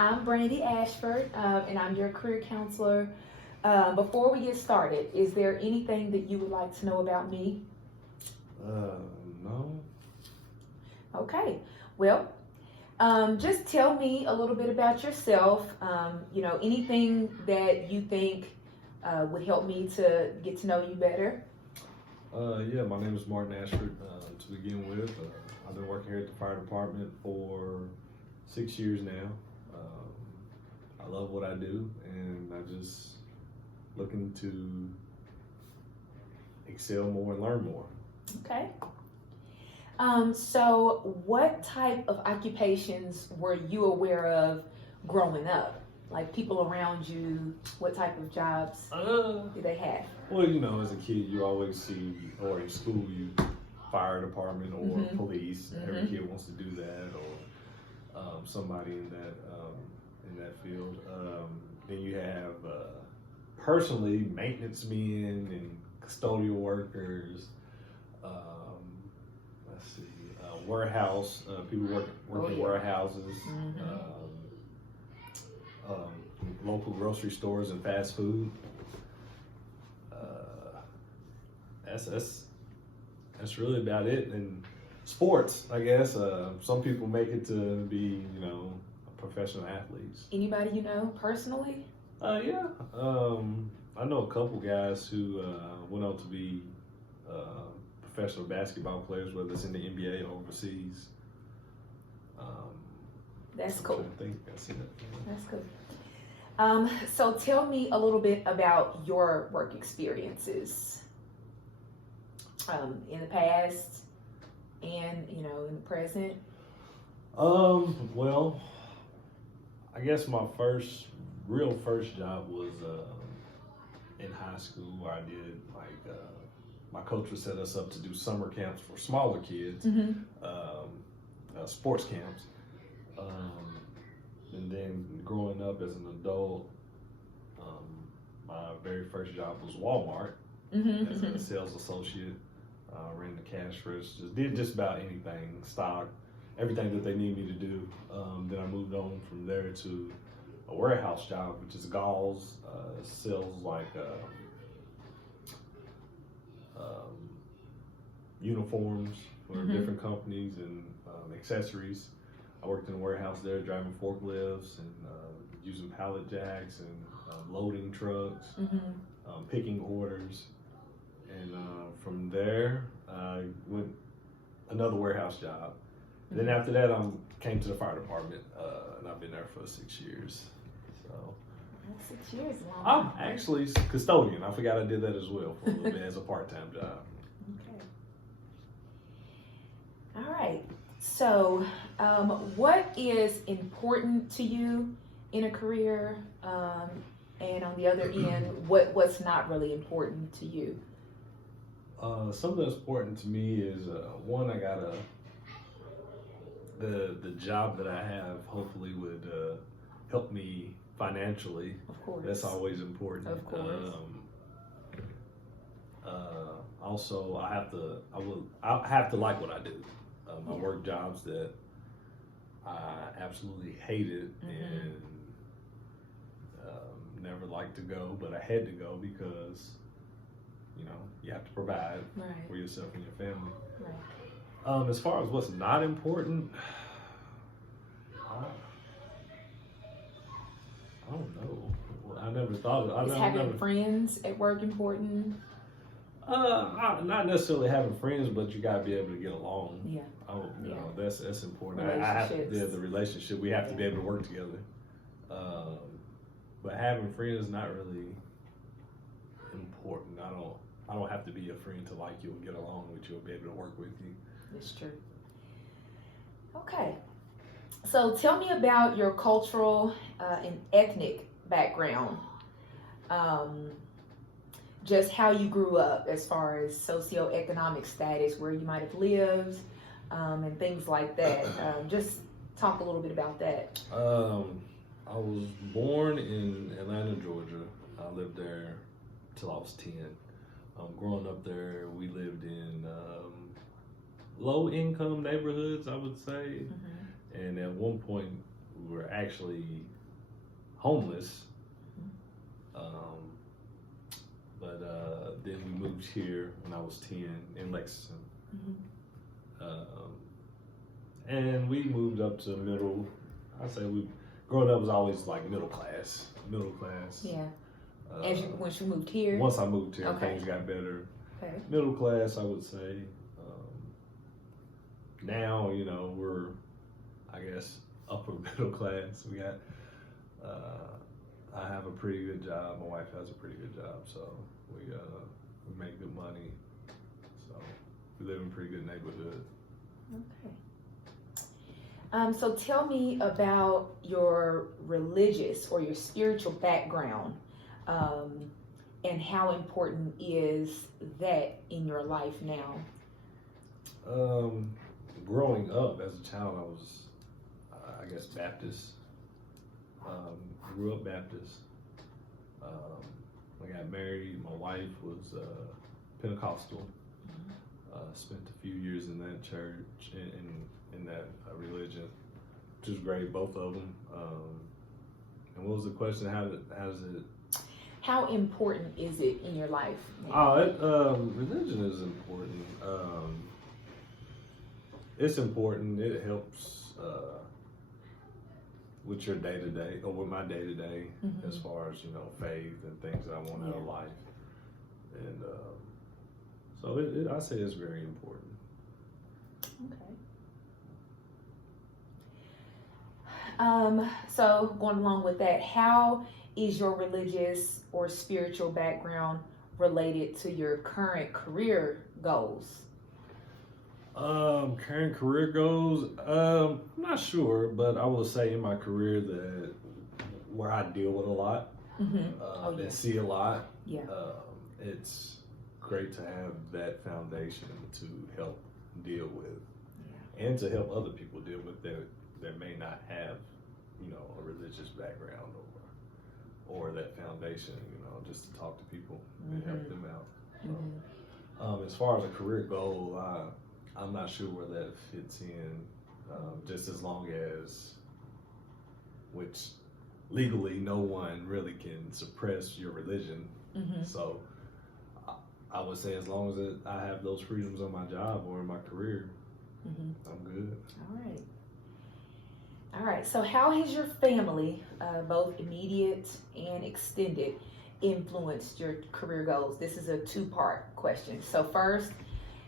I'm Brandy Ashford, and I'm your career counselor. Before we get started, is there anything that you would like to know about me? No. Okay, well, just tell me a little bit about yourself. Anything that you think would help me to get to know you better. Yeah, my name is Martin Ashford. To begin with, I've been working here at the fire department for 6 years now. I love what I do, and I just looking to excel more and learn more. Okay. So what type of occupations were you aware of growing up? Like people around you, what type of jobs do they have? Well, as a kid, you always see, or in school, you fire department or police. Every kid wants to do that, or somebody in that field. Then you have personally maintenance men and custodial workers. Warehouse people work in warehouses. Local grocery stores and fast food. That's really about it. And sports, I guess. Some people make it to be, professional athletes. Anybody you know personally? Yeah. I know a couple guys who went on to be professional basketball players, whether it's in the NBA or overseas. That's cool. I think that's it. That's good. So tell me a little bit about your work experiences in the past and in the present. Well, I guess my real first job was in high school, where I did my coach would set us up to do summer camps for smaller kids, sports camps. And then growing up as an adult, my very first job was Walmart as a sales associate. Ran the cash register, did just about anything, stock, everything that they need me to do. Then I moved on from there to a warehouse job, which is gauze, sells uniforms for different companies and accessories. I worked in a warehouse there, driving forklifts and using pallet jacks and loading trucks, picking orders. And from there, I went another warehouse job. And then after that, I came to the fire department, and I've been there for 6 years. So 6 years long. I'm actually custodian. I forgot I did that as well for a little bit as a part-time job. Okay. All right. So, what is important to you in a career, and on the other end, what's not really important to you? Something that's important to me is one, I gotta the job that I have hopefully would help me financially. Of course. That's always important. Of course. Also, I have to like what I do. I work jobs that I absolutely hated and never liked to go, but I had to go because you have to provide for yourself and your family. Right. As far as what's not important, I don't know. I never thought of it. Is having friends at work important? Not necessarily having friends, but you gotta be able to get along. Yeah. That's important. The relationship. We have to be able to work together. But having friends is not really important. I don't have to be a friend to like you and get along with you or be able to work with you. That's true. Okay. So tell me about your cultural and ethnic background. Just how you grew up as far as socioeconomic status, where you might have lived, and things like that. Just talk a little bit about that. I was born in Atlanta, Georgia. I lived there till I was 10. Growing up there, we lived in low-income neighborhoods, I would say. And at one point, who were actually homeless. But then we moved here when I was 10 in Lexington. And we moved up to middle. Growing up was always like middle class. Yeah. Once you moved here? Once I moved here, Okay. things got better. Okay. Middle class, I would say. Now, we're, I guess, upper middle class. We got, I have a pretty good job. My wife has a pretty good job, so we make good money. So we live in a pretty good neighborhood. Okay. So tell me about your religious or your spiritual background, and how important is that in your life now? Growing up as a child, I was, I guess, Baptist. Grew up Baptist. I got married. My wife was Pentecostal. Spent a few years in that church, in that religion, which is great, both of them. And what was the question? How important is it in your life? Religion is important. It's important. It helps with your day to day, or with my day to day, as far as faith and things that I want out of life. And so I say it's very important. Okay. So going along with that, how is your religious or spiritual background related to your current career goals? Current career goals, I'm not sure, but I will say in my career that where I deal with a lot, and see a lot, it's great to have that foundation to help deal with, and to help other people deal with that may not have, a religious background or that foundation, just to talk to people and help them out. As far as a career goal, I'm not sure where that fits in, just as long as, which legally no one really can suppress your religion. So I would say as long as I have those freedoms on my job or in my career, I'm good. All right. So how has your family, both immediate and extended, influenced your career goals? This is a two-part question. So first,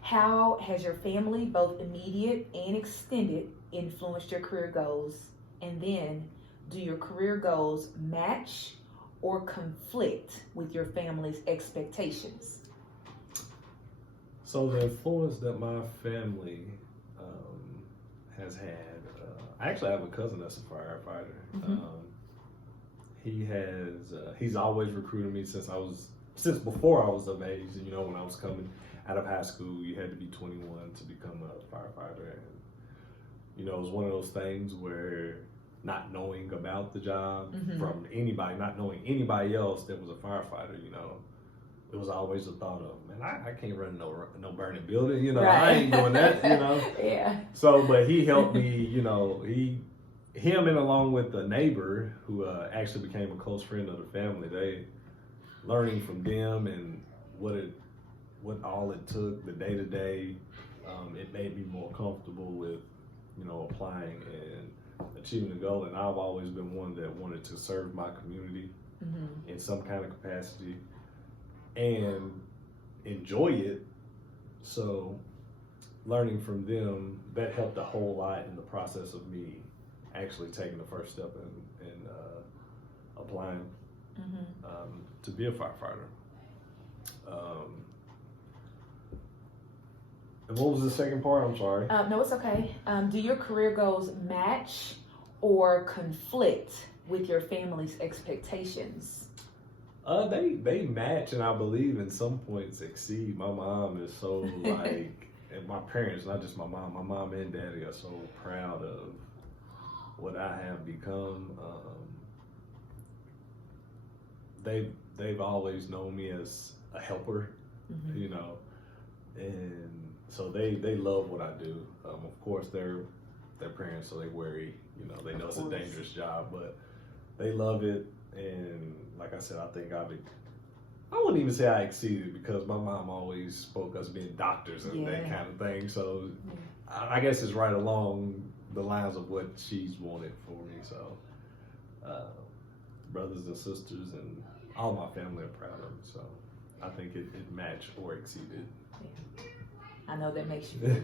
how has your family, both immediate and extended, influenced your career goals? And then, do your career goals match or conflict with your family's expectations? So the influence that my family has had, I actually have a cousin that's a firefighter. He's always recruited me since before I was of age. When I was coming out of high school, you had to be 21 to become a firefighter. And, it was one of those things where not knowing about the job from anybody, not knowing anybody else that was a firefighter, it was always a thought of, man, I can't run no burning building, Right. I ain't doing that, Yeah. So, but he helped me, him and along with a neighbor who actually became a close friend of the family, learning from them and what all it took, the day to day, it made me more comfortable with, applying and achieving the goal. And I've always been one that wanted to serve my community in some kind of capacity and enjoy it. So learning from them, that helped a whole lot in the process of me actually taking the first step and applying to be a firefighter. And what was the second part? I'm sorry. No, it's okay. Do your career goals match or conflict with your family's expectations? They match, and I believe in some points exceed. My mom is so and my parents, not just my mom and daddy are so proud of what I have become. They've always known me as a helper, and so they love what I do. Of course, they're parents, so they worry you know, they know Of it's a course. dangerous job, but they love it. And like I said, I think I wouldn't even say I exceeded, because my mom always spoke us being doctors and that Yeah. kind of thing. So I guess it's right along the lines of what she's wanted for me. So brothers and sisters and all my family are proud of me. So I think it matched or exceeded. I know that makes you feel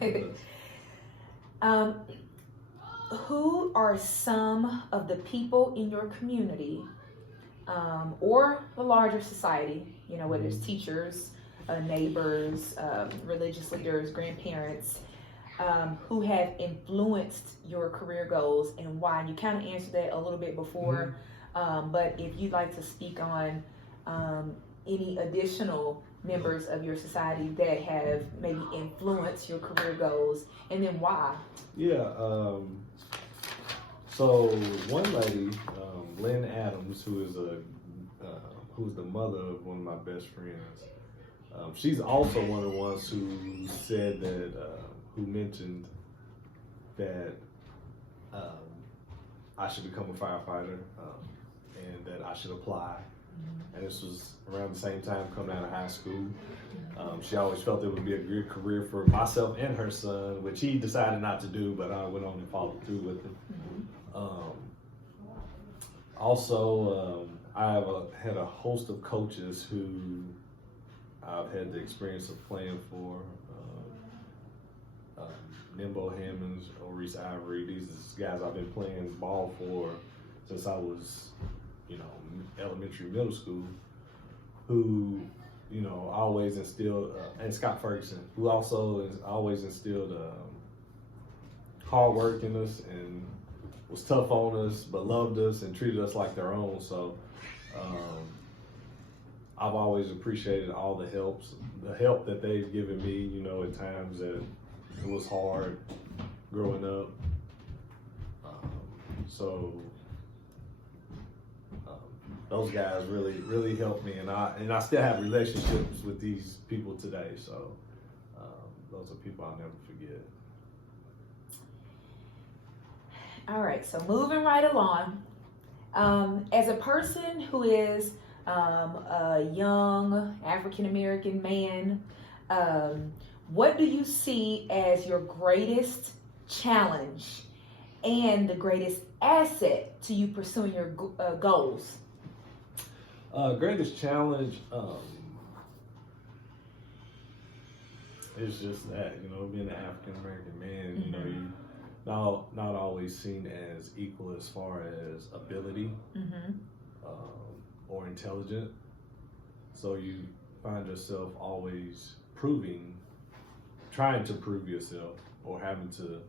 good. Who are some of the people in your community or the larger society, you know, whether it's teachers, neighbors, religious leaders, grandparents, who have influenced your career goals, and why? And you kind of answered that a little bit before, but if you'd like to speak on any additional members of your society that have maybe influenced your career goals, and then why? Yeah. So one lady, Lynn Adams, who's the mother of one of my best friends. She's also one of the ones who said that, who mentioned that I should become a firefighter, and that I should apply. And this was around the same time coming out of high school. She always felt it would be a good career for myself and her son, which he decided not to do, but I went on and followed through with it. Also, I have had a host of coaches who I've had the experience of playing for. Nimbo Hammonds, Maurice Ivory, these are guys I've been playing ball for since I was, you know, elementary, middle school, who, you know, always instilled, and Scott Ferguson, who also always instilled hard work in us and was tough on us, but loved us and treated us like their own. So I've always appreciated all the help that they've given me, you know, at times that it was hard growing up. Those guys really helped me, and I still have relationships with these people today. So those are people I'll never forget. All right, so moving right along, as a person who is a young African-American man, what do you see as your greatest challenge and the greatest asset to you pursuing your goals? Greatest challenge is just that, you know, being an African-American man, you know, you not always seen as equal as far as ability or intelligent. So you find yourself always trying to prove yourself, or having to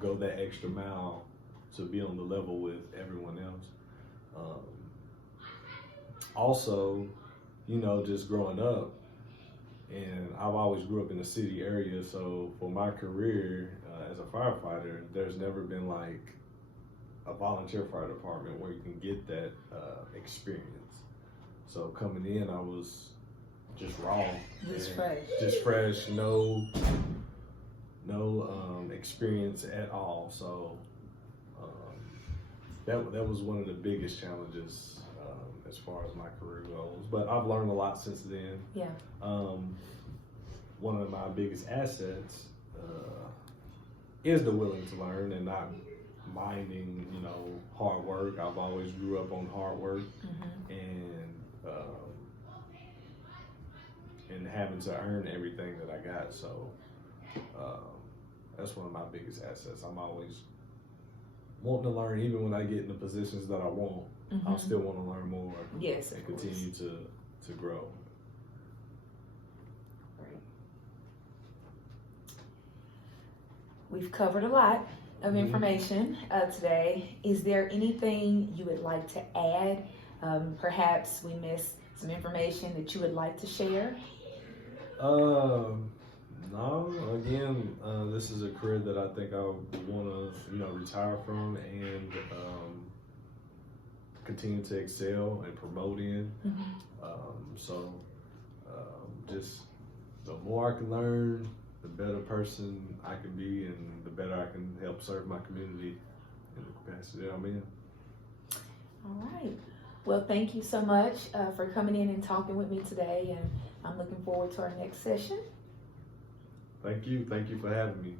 go that extra mile to be on the level with everyone else. Also, you know, just growing up, and I've always grew up in the city area, so for my career as a firefighter, there's never been like a volunteer fire department where you can get that experience. So coming in, I was just raw, just fresh, no experience at all. So that was one of the biggest challenges as far as my career goes. But I've learned a lot since then. Yeah. One of my biggest assets is the willing to learn and not minding, you know, hard work. I've always grew up on hard work and having to earn everything that I got. So that's one of my biggest assets. I'm always wanting to learn, even when I get in the positions that I want. I still want to learn more. Yes, and continue to grow. Right. We've covered a lot of information today. Is there anything you would like to add? Perhaps we missed some information that you would like to share? No. Again, this is a career that I think I want to, you know, retire from and continue to excel and promote in. Just the more I can learn, the better person I can be and the better I can help serve my community in the capacity I'm in. All right. Well, thank you so much for coming in and talking with me today, and I'm looking forward to our next session. Thank you. Thank you for having me.